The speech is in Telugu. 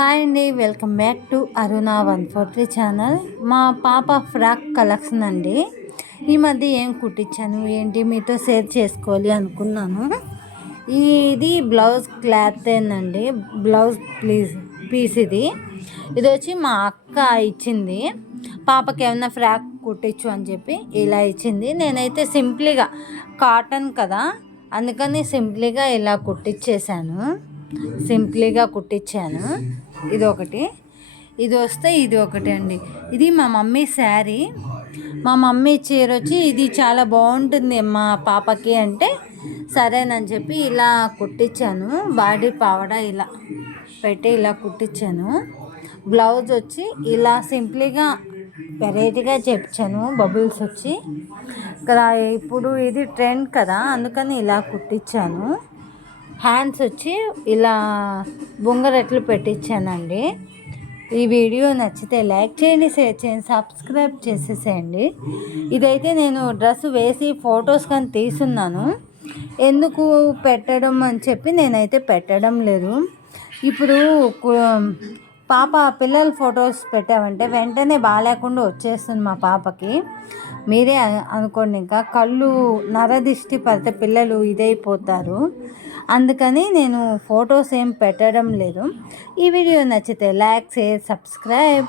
హాయ్ అండి, welcome back to Aruna 143 channel. మా పాప ఫ్రాక్ కలెక్షన్ అండి. ఈ మధ్య ఏం కుట్టించాను ఏంటి మీతో షేర్ చేసుకోవాలి అనుకున్నాను. ఇది బ్లౌజ్ క్లాత్ ఏందండి, బ్లౌజ్ పీస్ ఇది వచ్చి మా అక్క ఇచ్చింది. పాపకి ఏమన్నా ఫ్రాక్ కుట్టించు అని చెప్పి ఇలా ఇచ్చింది. నేనైతే సింప్లీగా కాటన్ కదా అందుకని సింప్లీగా ఇలా కుట్టించాను. ఇది ఒకటి, ఇది ఒకటి అండి. ఇది మా మమ్మీ శారీ, మా మమ్మీ చీర వచ్చి ఇది చాలా బాగుంటుంది మా పాపకి అంటే సరేనని చెప్పి ఇలా కుట్టించాను. బాడీ పావడ ఇలా పెట్టి ఇలా కుట్టించాను. బ్లౌజ్ వచ్చి ఇలా సింప్లీగా వెరైటీగా చెప్చాను. బబుల్స్ వచ్చి ఇక్కడ ఇప్పుడు ఇది ట్రెండ్ కదా అందుకని ఇలా కుట్టించాను. హ్యాండ్స్ వచ్చి ఇలా బొంగరెట్లు పెట్టించానండి. ఈ వీడియో నచ్చితే లైక్ చేయండి, షేర్ చేయండి, సబ్స్క్రైబ్ చేసేసేయండి. ఇదైతే నేను డ్రెస్ వేసి ఫొటోస్ కానీ తీసున్నాను. ఎందుకు పెట్టడం అని చెప్పి నేనైతే పెట్టడం లేదు. ఇప్పుడు పాప పిల్లల ఫొటోస్ పెట్టామంటే వెంటనే బాగాలేకుండా వచ్చేస్తుంది మా పాపకి. మీరే అనుకోండి, ఇంకా కళ్ళు నరదిష్టి పడితే పిల్లలు ఇదైపోతారు. అందుకని నేను ఫొటోస్ ఏం పెట్టడం లేదు. ఈ వీడియో నచ్చితే లైక్, షేర్, సబ్స్క్రైబ్.